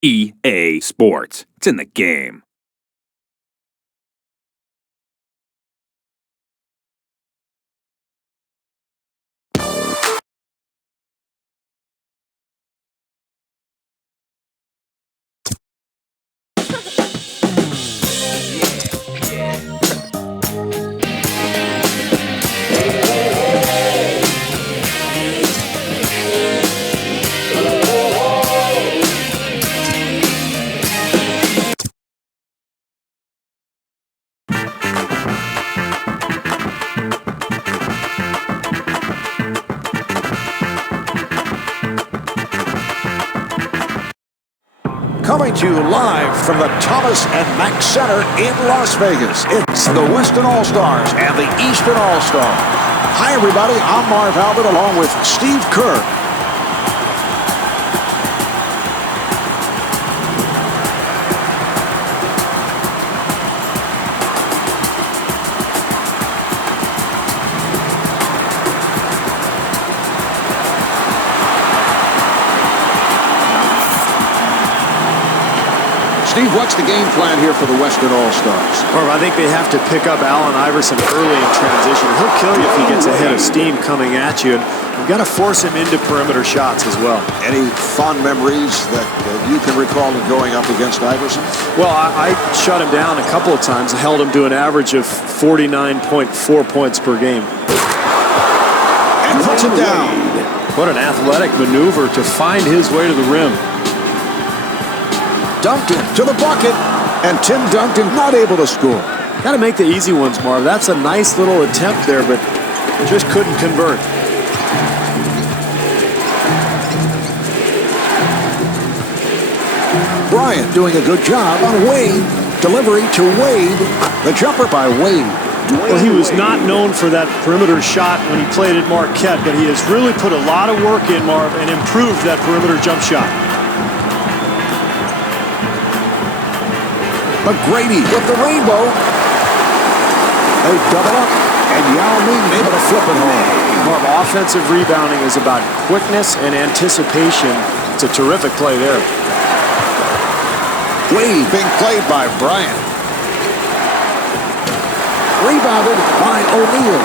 EA Sports. It's in the game. Coming to you live from the Thomas and Mack Center in Las Vegas. It's the Western All-Stars and the Eastern All-Stars. Hi, everybody. I'm Marv Albert along with Steve Kerr. Steve, what's the game plan here for the Western All-Stars? Well, I think they have to pick up Allen Iverson early in transition. He'll kill you if he gets ahead of steam coming at you. And you've got to force him into perimeter shots as well. Any fond memories that you can recall of going up against Iverson? Well, I shut him down a couple of times. I held him to an average of 49.4 points per game. And puts it down. What an athletic maneuver to find his way to the rim. Duncan to the bucket, and Tim Duncan not able to score. Got to make the easy ones, Marv. That's a nice little attempt there, but just couldn't convert. Bryant doing a good job on Wade. Delivery to Wade. The jumper by Wade. Well, he was not known for that perimeter shot when he played at Marquette, but he has really put a lot of work in, Marv, and improved that perimeter jump shot. McGrady with the rainbow. They double up, and Yao Ming able to flip it home. Marv, offensive rebounding is about quickness and anticipation. It's a terrific play there. Wade being played by Bryant. Rebounded by O'Neal.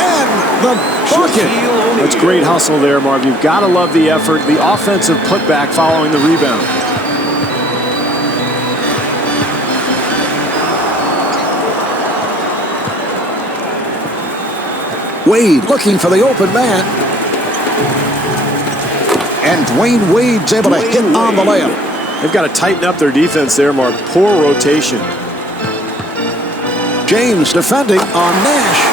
And the bucket. That's great hustle there, Marv. You've got to love the effort, the offensive putback following the rebound. Wade looking for the open man. And Dwayne Wade's able to hit on the layup. They've got to tighten up their defense there, Mark. Poor rotation. James defending on Nash.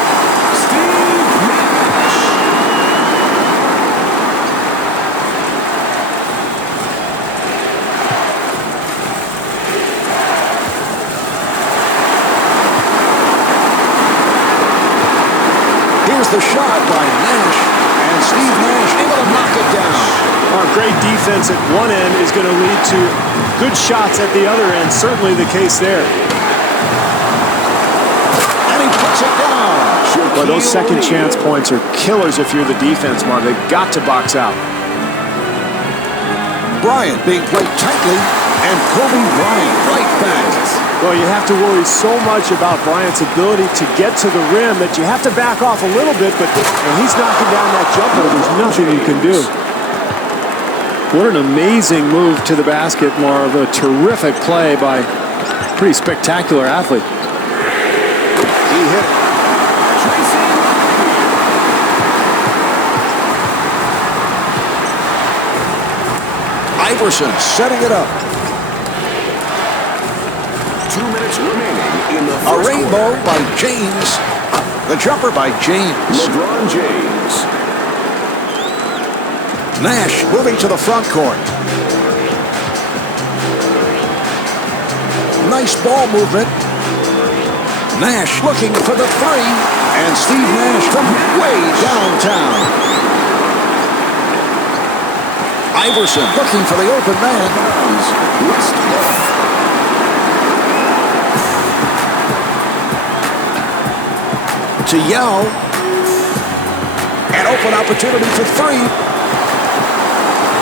The shot by Nash, and Steve Nash able to knock it down. Our great defense at one end is going to lead to good shots at the other end. Certainly the case there. And he puts it down. Well, those second chance points are killers if you're the defense, Mark. They've got to box out. Bryant being played tightly, and Kobe Bryant right back. Well, you have to worry so much about Bryant's ability to get to the rim that you have to back off a little bit, but when he's knocking down that jumper, there's nothing you can do. What an amazing move to the basket, Marv. A terrific play by a pretty spectacular athlete. He hit it. Iverson setting it up. 2 minutes remaining in the first A rainbow quarter. by James. The jumper by James. LeBron James. Nash moving to the front court. Nice ball movement. Nash looking for the three. And Steve Nash from way downtown. Iverson looking for the open man. To Yao. An open opportunity for three.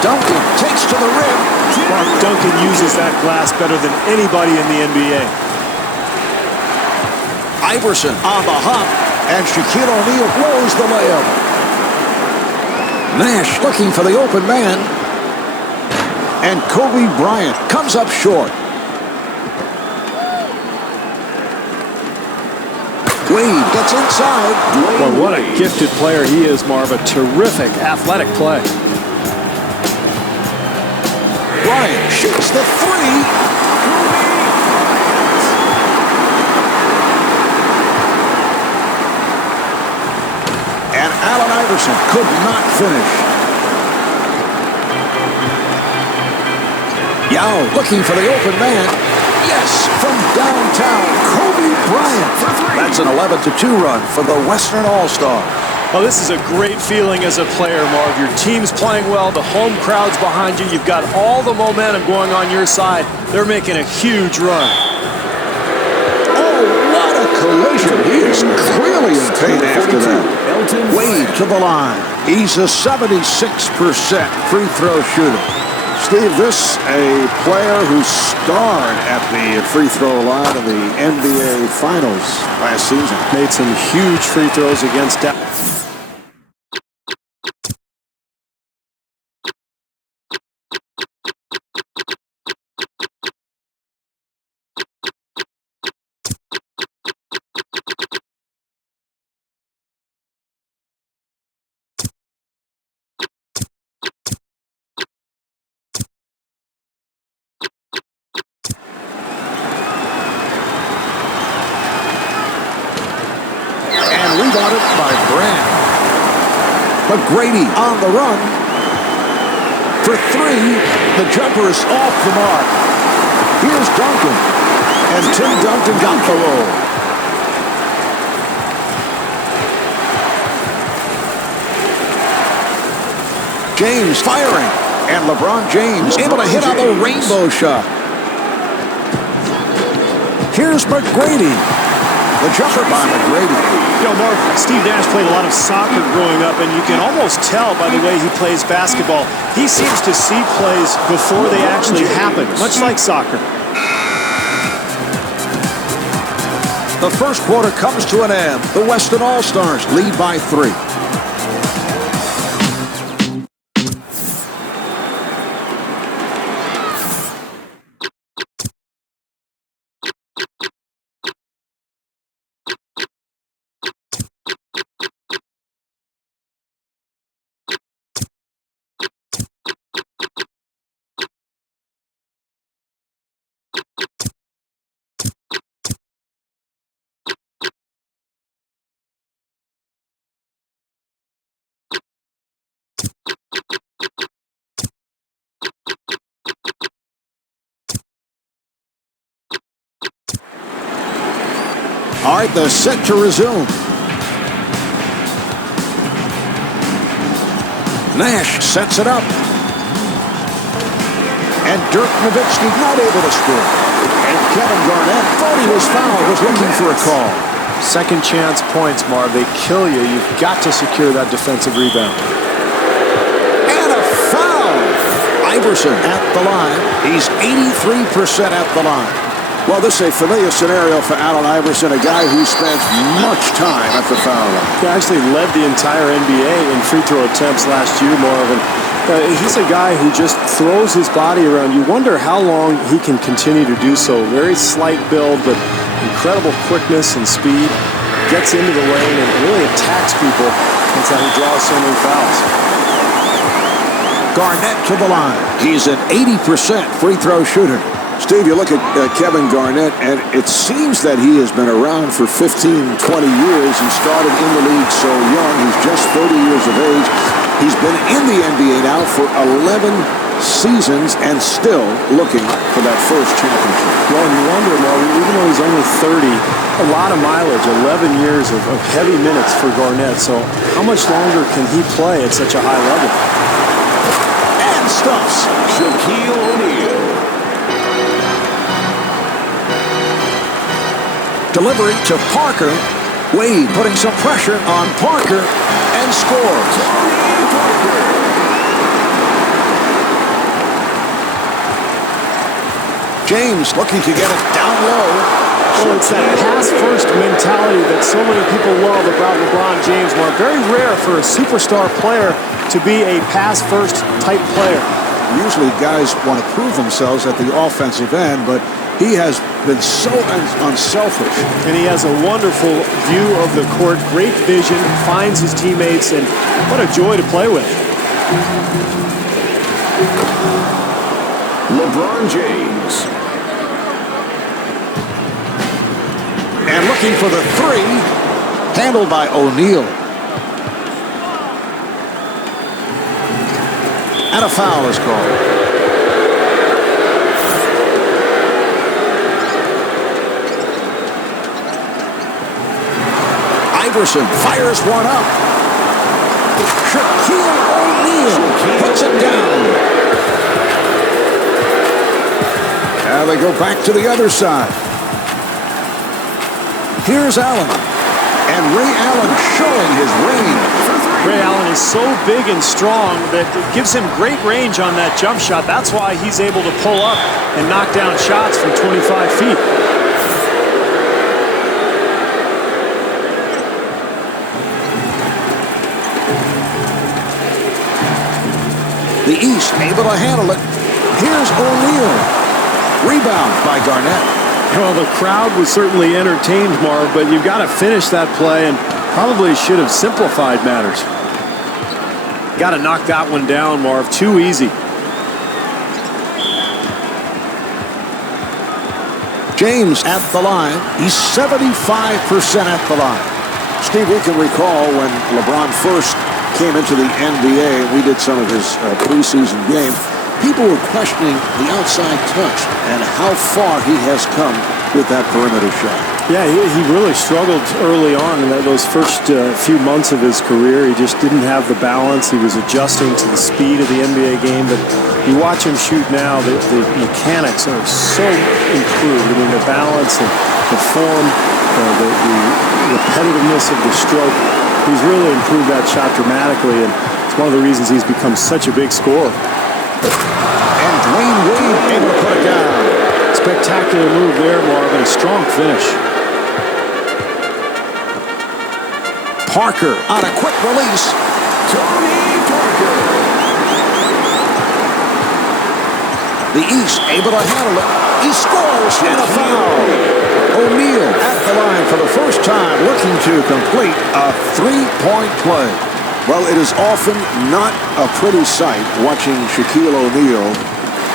Duncan takes to the rim. Mark, Duncan uses that glass better than anybody in the NBA. Iverson on the hop, and Shaquille O'Neal blows the layup. Nash looking for the open man. And Kobe Bryant comes up short. Wade gets inside. Well, what a gifted player he is, Marv. A terrific athletic play. Bryant shoots the three. And Allen Iverson could not finish. Yao looking for the open man. Yes, from downtown, Kobe Bryant. That's an 11-2 run for the Western All-Star. Oh, this is a great feeling as a player, Marv. Your team's playing well. The home crowd's behind you. You've got all the momentum going on your side. They're making a huge run. Oh, what a collision. He is clearly in pain after that. Wade to the line. He's a 76% free throw shooter. Steve, this a player who starred at the free throw line of the NBA Finals last season. Made some huge free throws against Dallas. Rebounded by Grant. McGrady on the run. For three, the jumper is off the mark. Here's Duncan. And Tim Duncan got the roll. James firing. And LeBron James able to hit on the rainbow shot. Here's McGrady. The jumper by McGrady. You know, Marv, Steve Nash played a lot of soccer growing up, and you can almost tell by the way he plays basketball. He seems to see plays before they actually happen, much like soccer. The first quarter comes to an end. The Western All-Stars lead by 3. All right, they're set to resume. Nash sets it up. And Dirk Nowitzki not able to score. And Kevin Garnett thought he was fouled, was looking for a call. Second chance points, Marv. They kill you. You've got to secure that defensive rebound. And a foul. Iverson at the line. He's 83% at the line. Well, this is a familiar scenario for Allen Iverson, a guy who spends much time at the foul line. He actually led the entire NBA in free throw attempts last year, Marvin. He's a guy who just throws his body around. You wonder how long he can continue to do so. Very slight build, but incredible quickness and speed. Gets into the lane and really attacks people. That's how he draws so many fouls. Garnett to the line. He's an 80% free throw shooter. Steve, you look at Kevin Garnett, and it seems that he has been around for 15, 20 years. He started in the league so young. He's just 30 years of age. He's been in the NBA now for 11 seasons and still looking for that first championship. Well, you wonder, even though he's only 30, a lot of mileage, 11 years of heavy minutes for Garnett. So how much longer can he play at such a high level? And stuffs. Shaquille O'Neal. Delivery to Parker. Wade putting some pressure on Parker and scores. James looking to get it down low. Well, it's that pass-first mentality that so many people love about LeBron James. Mark, very rare for a superstar player to be a pass-first type player. Usually guys want to prove themselves at the offensive end, but he has been so unselfish. And he has a wonderful view of the court, great vision, finds his teammates, and what a joy to play with. LeBron James. And looking for the three, handled by O'Neal. And a foul is called. Iverson fires one up. Shaquille O'Neal puts it down. Now they go back to the other side. Here's Allen. And Ray Allen showing his range. Ray Allen is so big and strong that it gives him great range on that jump shot. That's why he's able to pull up and knock down shots from 25 feet. The East able to handle it. Here's O'Neal. Rebound by Garnett. Well, the crowd was certainly entertained, Marv, but you've got to finish that play and probably should have simplified matters. Got to knock that one down, Marv. Too easy. James at the line. He's 75% at the line. Steve, we can recall when LeBron first came into the NBA, we did some of his preseason games. People were questioning the outside touch and how far he has come with that perimeter shot. Yeah, he really struggled early on in those first few months of his career. He just didn't have the balance. He was adjusting to the speed of the NBA game. But you watch him shoot now, the mechanics are so improved. I mean, the balance and the form, the repetitiveness of the stroke. He's really improved that shot dramatically, and it's one of the reasons he's become such a big scorer. And Dwayne Wade able to put it down. Spectacular move there, Marvin. A strong finish. Parker on a quick release. Tony Parker. The East able to handle it. He scores and a foul. O'Neal at the line for the first time looking to complete a three-point play. Well, it is often not a pretty sight watching Shaquille O'Neal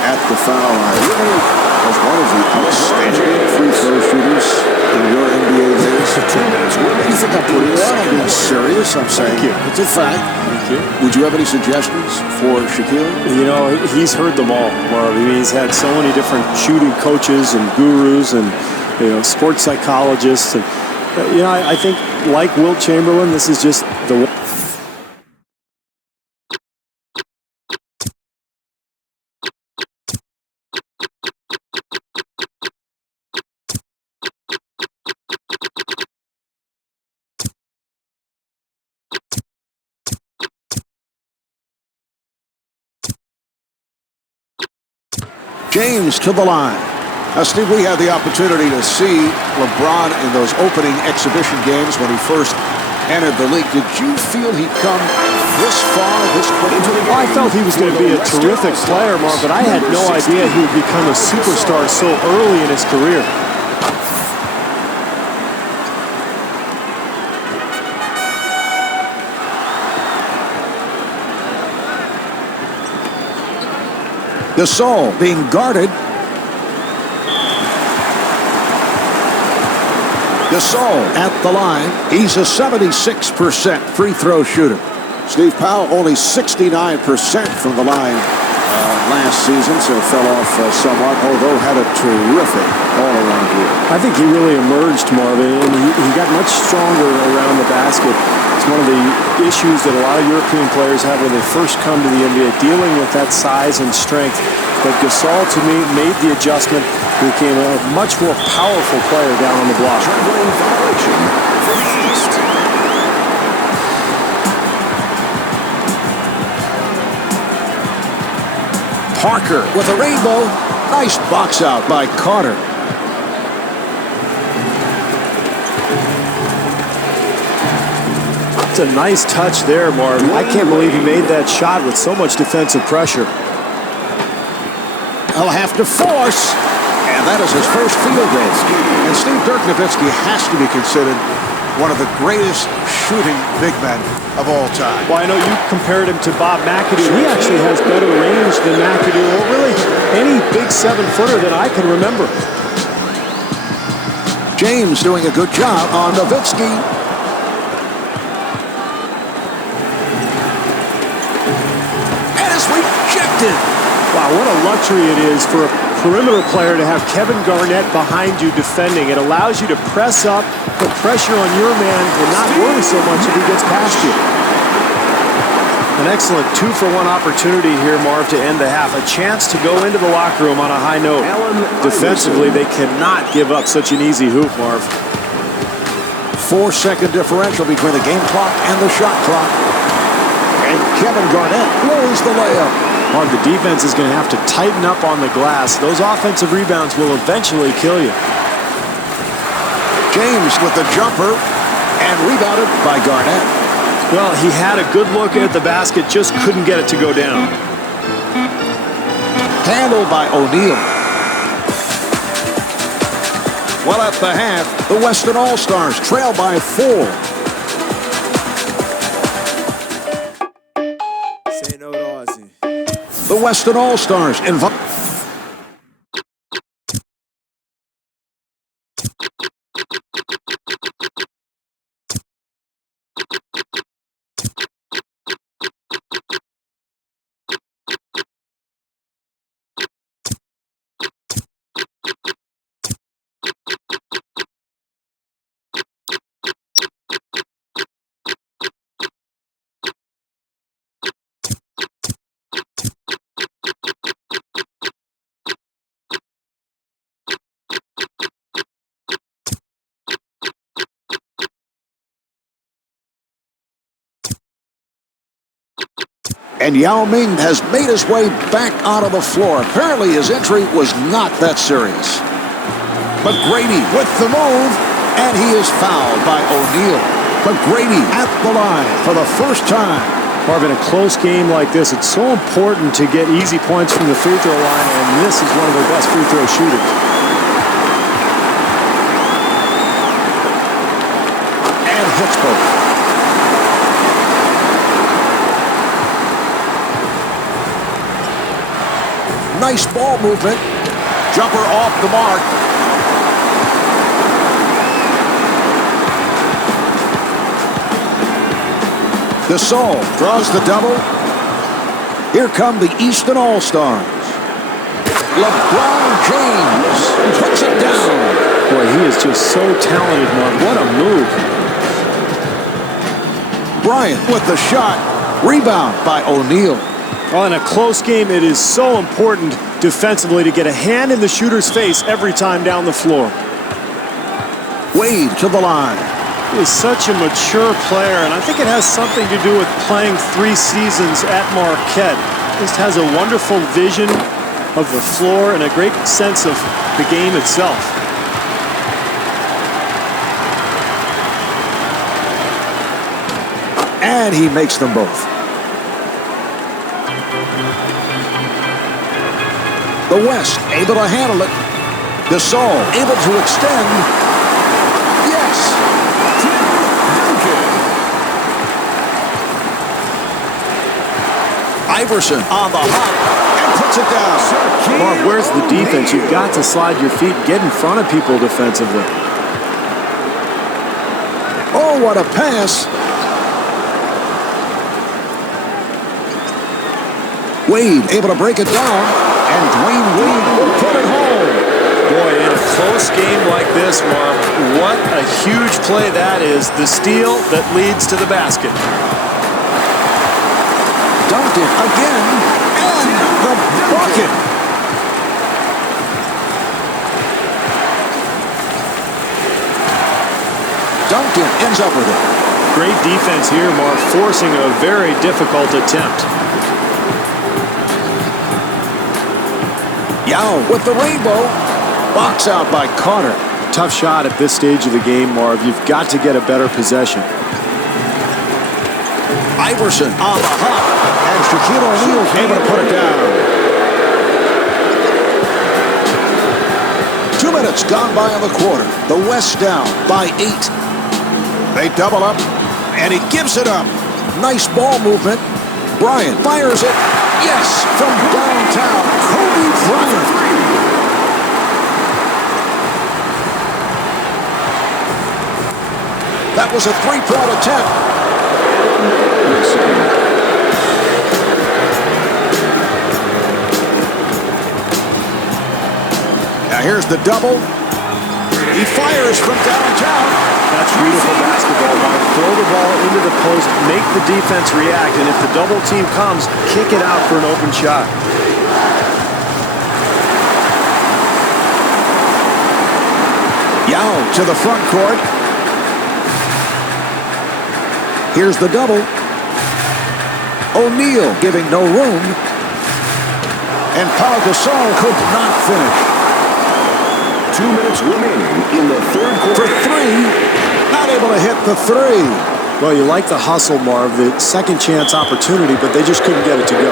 at the foul line. Really was one of the outstanding free throw shooters in your NBA days. You think I'm putting that? I'm being serious. I'm saying it's a fact. Thank you. Would you have any suggestions for Shaquille? You know, he's heard them all, Marv. I mean, he's had so many different shooting coaches and gurus and sports psychologists. And I think like Wilt Chamberlain, this is just the one. James to the line. Now, Steve, we had the opportunity to see LeBron in those opening exhibition games when he first entered the league. Did you feel he'd come this far, this quickly? Well, I felt he was going to be a terrific player, Mark, but I had no idea he would become a superstar so early in his career. Gasol being guarded. Gasol at the line. He's a 76% free throw shooter. Steve Powell only 69% from the line last season, so fell off somewhat, although had a terrific all-around year. I think he really emerged, Marvin, and he got much stronger around the basket. It's one of the issues that a lot of European players have when they first come to the NBA, dealing with that size and strength. But Gasol, to me, made the adjustment, became a much more powerful player down on the block. Dribbling violation for the East. Parker with a rainbow. Nice box out by Carter. It's a nice touch there, Marv. I can't believe he made that shot with so much defensive pressure. He'll have to force. And that is his first field goal. And Steve Dirk Nowitzki has to be considered one of the greatest shooting big men of all time. Well, I know you compared him to Bob McAdoo. He actually has better range than McAdoo, or really any big 7-footer that I can remember. James doing a good job on Nowitzki. And it's rejected. Wow, what a luxury it is for a perimeter player to have Kevin Garnett behind you defending. It allows you to press up, put pressure on your man, and not worry so much if he gets past you. An excellent 2-for-1 opportunity here, Marv, to end the half. A chance to go into the locker room on a high note. Defensively, they cannot give up such an easy hoop, Marv. 4-second differential between the game clock and the shot clock. And Kevin Garnett blows the layup. Marv, the defense is going to have to tighten up on the glass. Those offensive rebounds will eventually kill you. James with the jumper and rebounded by Garnett. Well, he had a good look at the basket, just couldn't get it to go down. Handled by O'Neal. Well, at the half, the Weston All-Stars trail by 4. Say no to Aussie. The Weston All-Stars invite. And Yao Ming has made his way back onto the floor. Apparently his injury was not that serious. McGrady with the move, and he is fouled by O'Neal. McGrady at the line for the first time. Marvin, in a close game like this, it's so important to get easy points from the free throw line, and this is one of their best free throw shooters. And hits both. Nice ball movement. Jumper off the mark. Gasol draws the double. Here come the Easton All-Stars. LeBron James puts it down. Boy, he is just so talented, Mark. What a move. Bryant with the shot. Rebound by O'Neal. Well, in a close game, it is so important defensively to get a hand in the shooter's face every time down the floor. Wade to the line. He is such a mature player, and I think it has something to do with playing 3 seasons at Marquette. Just has a wonderful vision of the floor and a great sense of the game itself. And he makes them both. The West able to handle it. Gasol able to extend. Yes. Iverson on the hop and puts it down. Mark, where's the defense? You've got to slide your feet, get in front of people defensively. Oh, what a pass. Wade able to break it down. And Dwayne Wade will put it home. Boy, in a close game like this, Mark, what a huge play that is. The steal that leads to the basket. Dunked it again. And the bucket. Duncan ends up with it. Great defense here, Mark, forcing a very difficult attempt. Yao with the rainbow. Box out by Carter. Tough shot at this stage of the game, Marv. You've got to get a better possession. Iverson on the hop. And Shaquille O'Neal able to put it down. 2 minutes gone by in the quarter. The West down by 8. They double up, and he gives it up. Nice ball movement. Bryant fires it. Yes, from downtown. Kobe Bryant. That was a three-point attempt. Now here's the double. He fires from downtown. That's beautiful basketball, Mark. Throw the ball into the post, make the defense react, and if the double team comes, kick it out for an open shot. Yao to the front court. Here's the double. O'Neal giving no room. And Pau Gasol could not finish. 2 minutes remaining in the third For quarter. three, not able to hit the three. Well, you like the hustle, Marv, the second chance opportunity, but they just couldn't get it to go.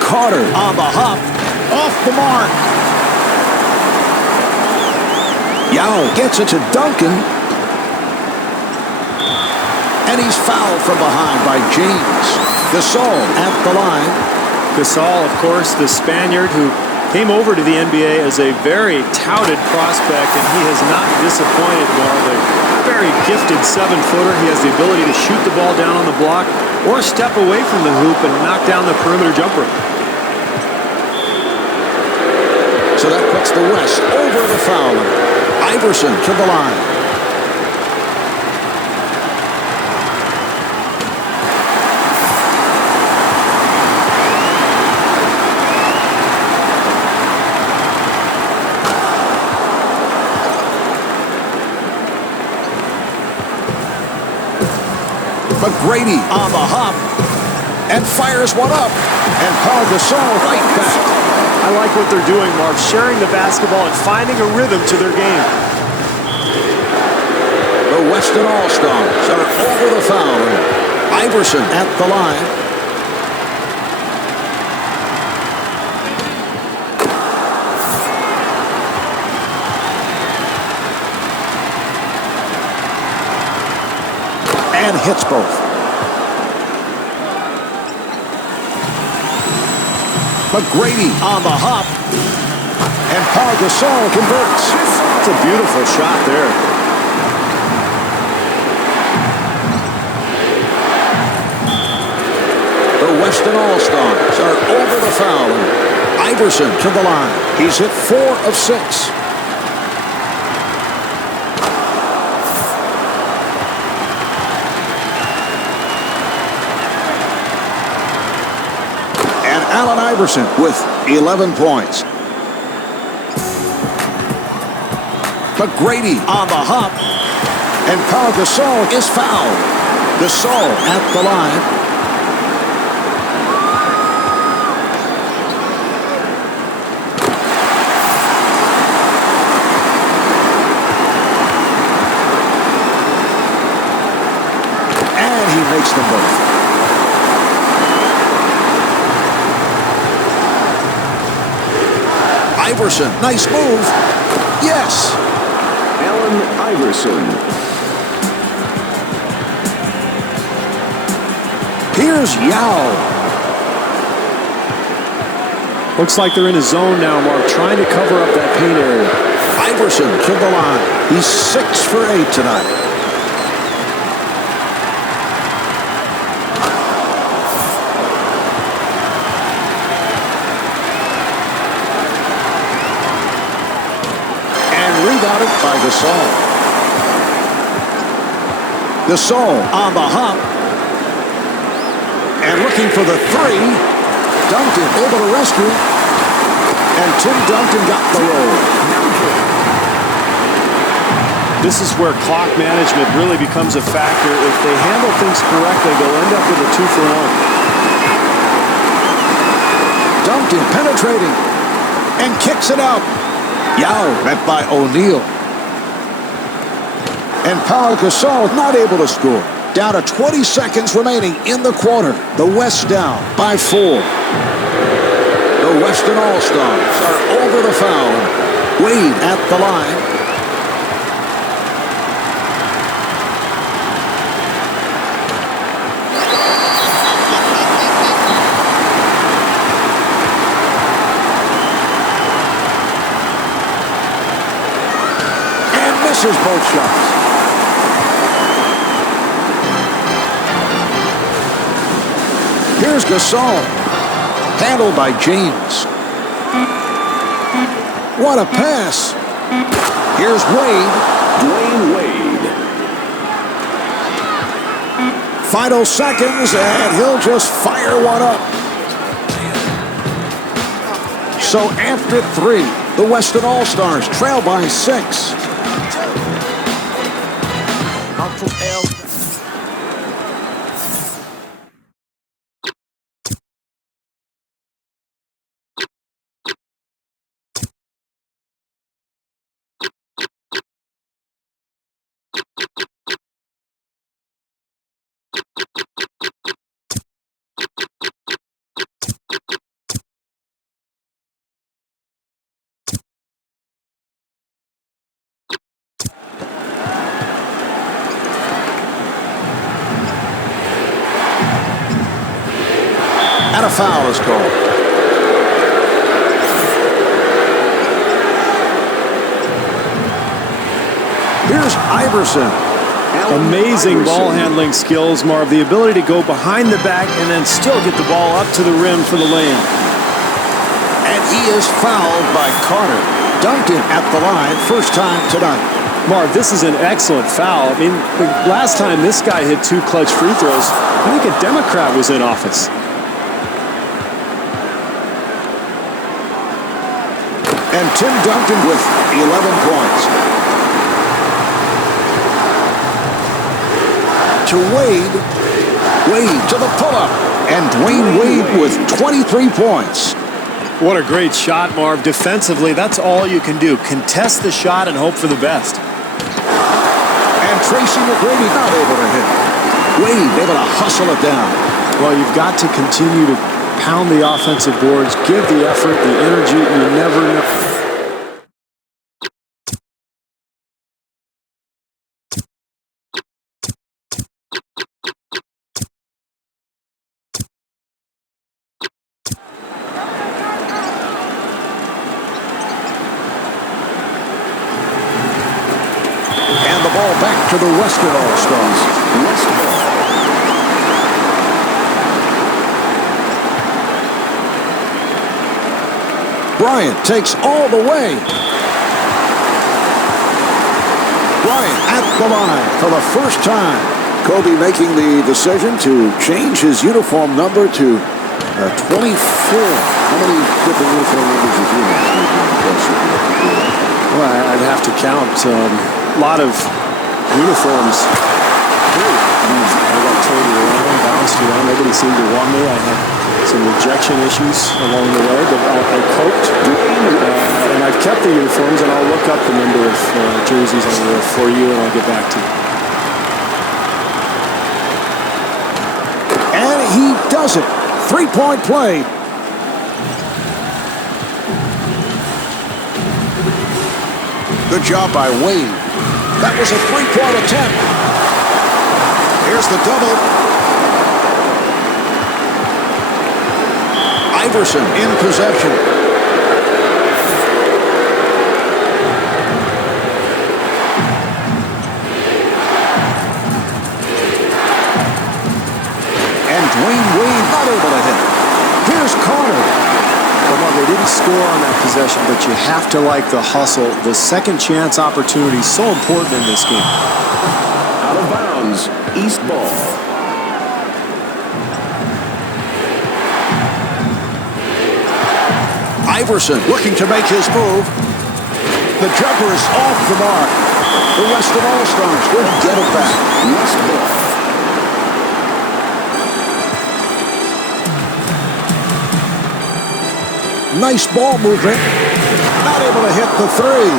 Carter on the hop. Off the mark. Yao gets it to Duncan. And he's fouled from behind by James. Gasol at the line. Gasol, of course, the Spaniard who came over to the NBA as a very touted prospect, and he has not disappointed, Marv. A very gifted 7-footer. He has the ability to shoot the ball down on the block or step away from the hoop and knock down the perimeter jumper. So that puts the West over the foul line. Iverson to the line. But Grady on the hop and fires one up. And Pau Gasol right back. I like what they're doing, Marv, sharing the basketball and finding a rhythm to their game. The Western All-Stars are over the foul line. Iverson at the line. And hits both. But Grady on the hop. And Pau Gasol converts. It's a beautiful shot there. The Western All-Stars are over the foul line. Iverson to the line. He's hit 4 of 6. Allen Iverson with 11 points. But Grady on the hop. And Pau Gasol is fouled. Gasol at the line. And he makes them both. Iverson, nice move. Yes. Allen Iverson. Here's Yao. Looks like they're in a zone now, Mark, trying to cover up that paint area. Iverson to the line. He's 6 for 8 tonight. Rebounded by Gasol. Gasol on the hop. And looking for the three. Duncan able to rescue. And Tim Duncan got the roll. This is where clock management really becomes a factor. If they handle things correctly, they'll end up with a 2-for-1. Duncan penetrating and kicks it out. Yao met by O'Neal. And Pau Gasol not able to score. Down to 20 seconds remaining in the quarter. The West down by 4. The Western All-Stars are over the foul. Wade at the line. And misses both shots. Here's Gasol. Handled by James. What a pass. Here's Wade. Dwayne Wade. Final seconds, and he'll just fire one up. So after 3, the Western All-Stars trail by 6. And a foul is called. Here's Iverson. Amazing ball handling skills, Marv. The ability to go behind the back and then still get the ball up to the rim for the lay-in. And he is fouled by Carter. Duncan at the line, first time tonight. Marv, this is an excellent foul. I mean, the last time this guy hit 2 clutch free throws, I think a Democrat was in office. And Tim Duncan with 11 points. To Wade. Wade to the pull-up. And Dwayne Wade with 23 points. What a great shot, Marv. Defensively, that's all you can do. Contest the shot and hope for the best. And Tracy McGrady not able to hit. Wade able to hustle it down. Well, you've got to continue to pound the offensive boards, give the effort, the energy. You never know. And the ball back to the Western All-Stars. Bryant takes all the way. Bryant at the line for the first time. Kobe making the decision to change his uniform number to 24. How many different uniform numbers did you have? Well, I'd have to count a lot of uniforms. I got traded around, bounced around. Nobody seemed to want me. I had some rejection issues along the way, but I coped. And I've kept the uniforms, and I'll look up the number of jerseys I wear for you, and I'll get back to you. And he does it. 3-point play. Good job by Wade. That was a 3-point attempt. Here's the double. Iverson in possession. And Dwayne Wade not able to hit. Here's Carter. Well, they didn't score on that possession, but you have to like the hustle. The second chance opportunity is so important in this game. Out of bounds, East ball. Iverson looking to make his move. The jumper is off the mark. The Western All-Stars will get it back. Lost ball. Nice ball movement. Not able to hit the three.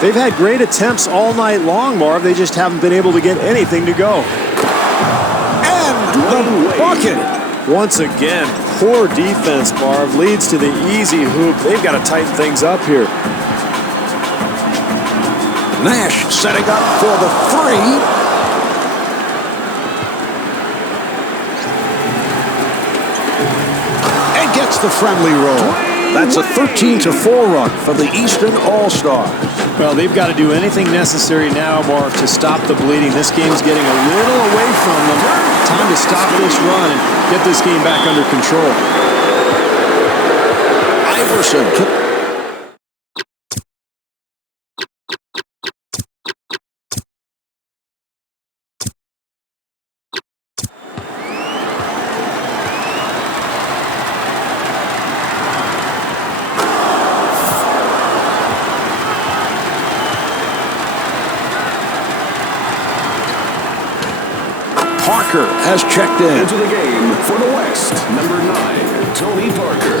They've had great attempts all night long, Marv. They just haven't been able to get anything to go. And the bucket. Once again, poor defense, Marv, leads to the easy hoop. They've got to tighten things up here. Nash setting up for the three. And gets the friendly roll. That's a 13-4 run for the Eastern All-Stars. Well, they've got to do anything necessary now, Marv, to stop the bleeding. This game's getting a little away from them. Time to stop this run and get this game back under control. Iverson. Parker has checked in. Into the game for the West, number 9, Tony Parker.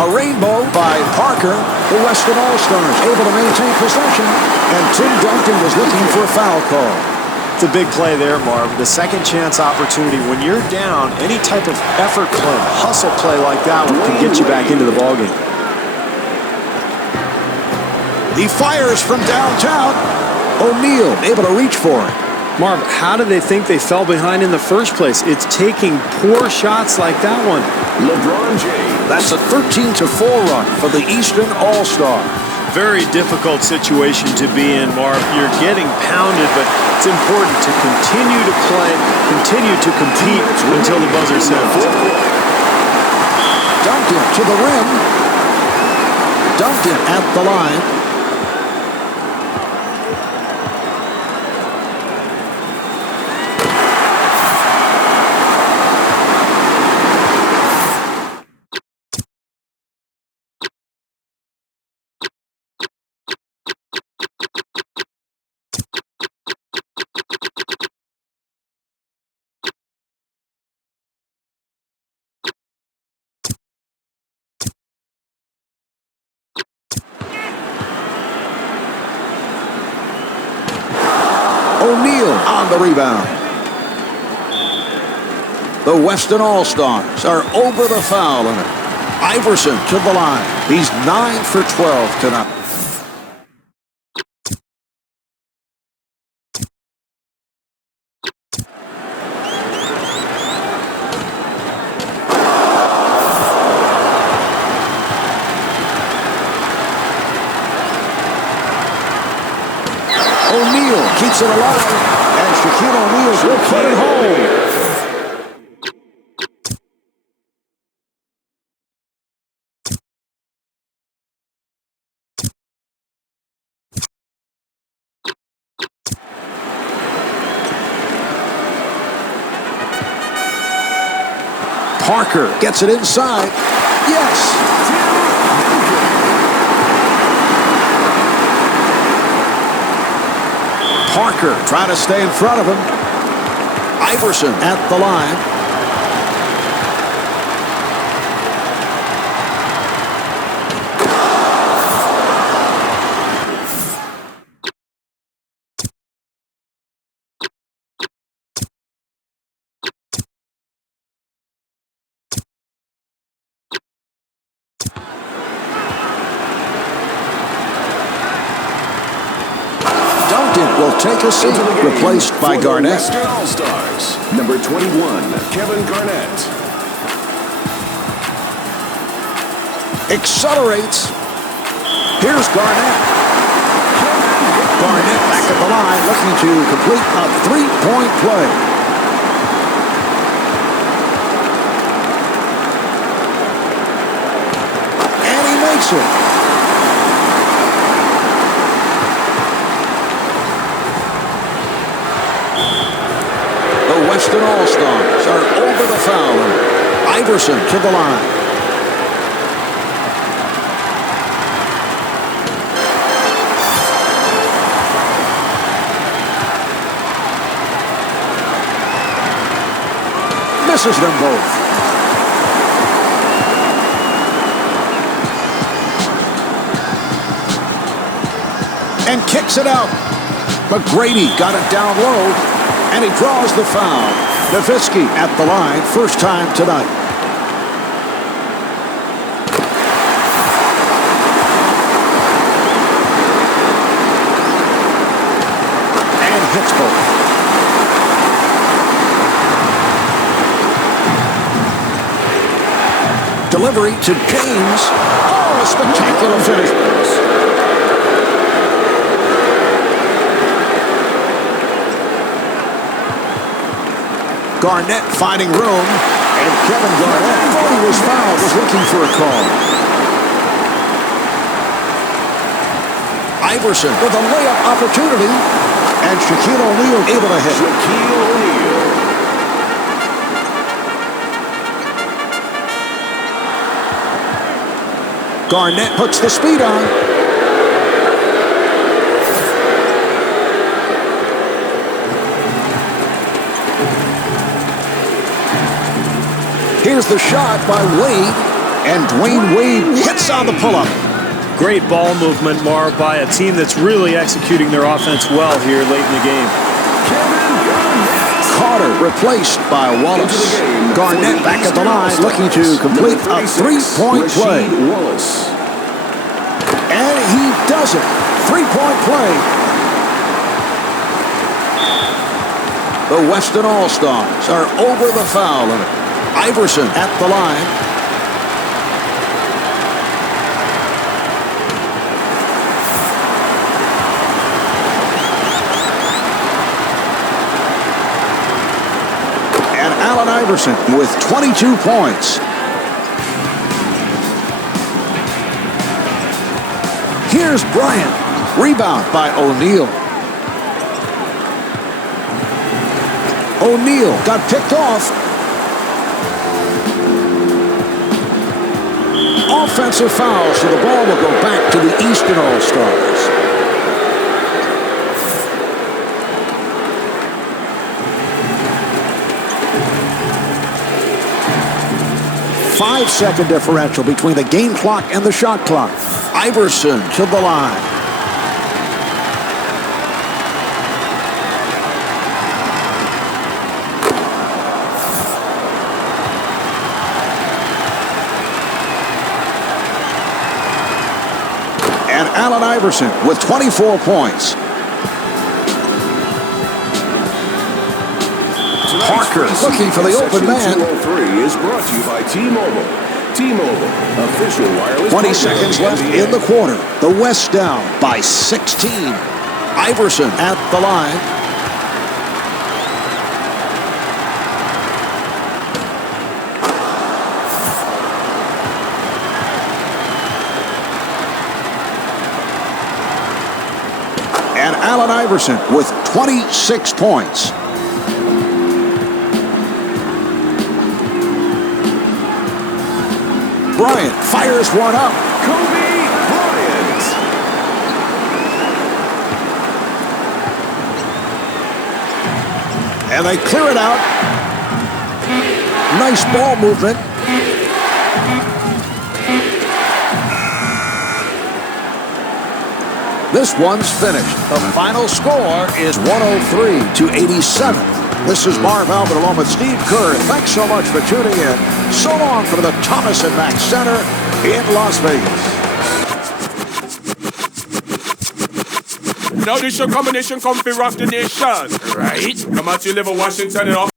A rainbow by Parker. The Western All-Stars able to maintain possession. And Tim Duncan was looking for a foul call. It's a big play there, Marv. The second chance opportunity. When you're down, any type of effort play, hustle play like that one can get you back into the ballgame. He fires from downtown. O'Neal able to reach for it. Marv, how did they think they fell behind in the first place? It's taking poor shots like that one. LeBron James. That's a 13-4 run for the Eastern All-Stars. Very difficult situation to be in, Marv. You're getting pounded, but it's important to continue to play, continue to compete until the buzzer sounds. Duncan to the rim. Duncan at the line. O'Neal on the rebound. The Western All-Stars are over the foul limit. Iverson to the line. He's 9 for 12 tonight. O'Neal keeps it alive, and Shaquille O'Neal will put it home. Parker gets it inside. Yes! Parker trying to stay in front of him. Iverson at the line. Will take a seat, replaced by Garnett. Western All-Stars, number 21, Kevin Garnett. Accelerates. Here's Garnett. Garnett back at the line, looking to complete a three-point play. And he makes it. Western All-Stars are over the foul line. Iverson to the line. misses them both. And kicks it out. McGrady got it down low, and he draws the foul. Nowitzki at the line, first time tonight. And hits both. Delivery to James. Oh, a spectacular finish. Garnett finding room, and Kevin Garnett thought he was fouled, was looking for a call. Iverson with a layup opportunity, and Shaquille O'Neal able to hit. Shaquille O'Neal. Garnett puts the speed on. Here's the shot by Wade, and Dwayne Wade hits on the pull-up. Great ball movement, Marv, by a team that's really executing their offense well here late in the game. Carter replaced by Wallace. Garnett back at the line, looking to complete a three-point play. And he does it. Three-point play. The Weston All-Stars are over the foul limit. Iverson at the line. And Allen Iverson with 22 points. Here's Bryant. Rebound by O'Neal. O'Neal got picked off. Offensive foul, so the ball will go back to the Eastern All-Stars. Five-second differential between the game clock and the shot clock. Iverson to the line. And Allen Iverson with 24 points. Parker looking for the open man. 203 is brought to you by T-Mobile. T-Mobile, official wireless. 20 seconds left in the quarter. The West down by 16. Iverson at the line. And Allen Iverson with 26 points. Bryant fires one up. Kobe Bryant. And they clear it out. Nice ball movement. This one's finished. The final score is 103-87. This is Marv Albert along with Steve Kerr. Thanks so much for tuning in. So long from the Thomas and Mack Center in Las Vegas. Now this your combination come fi rock the nation, right? Come out to live in Washington and all.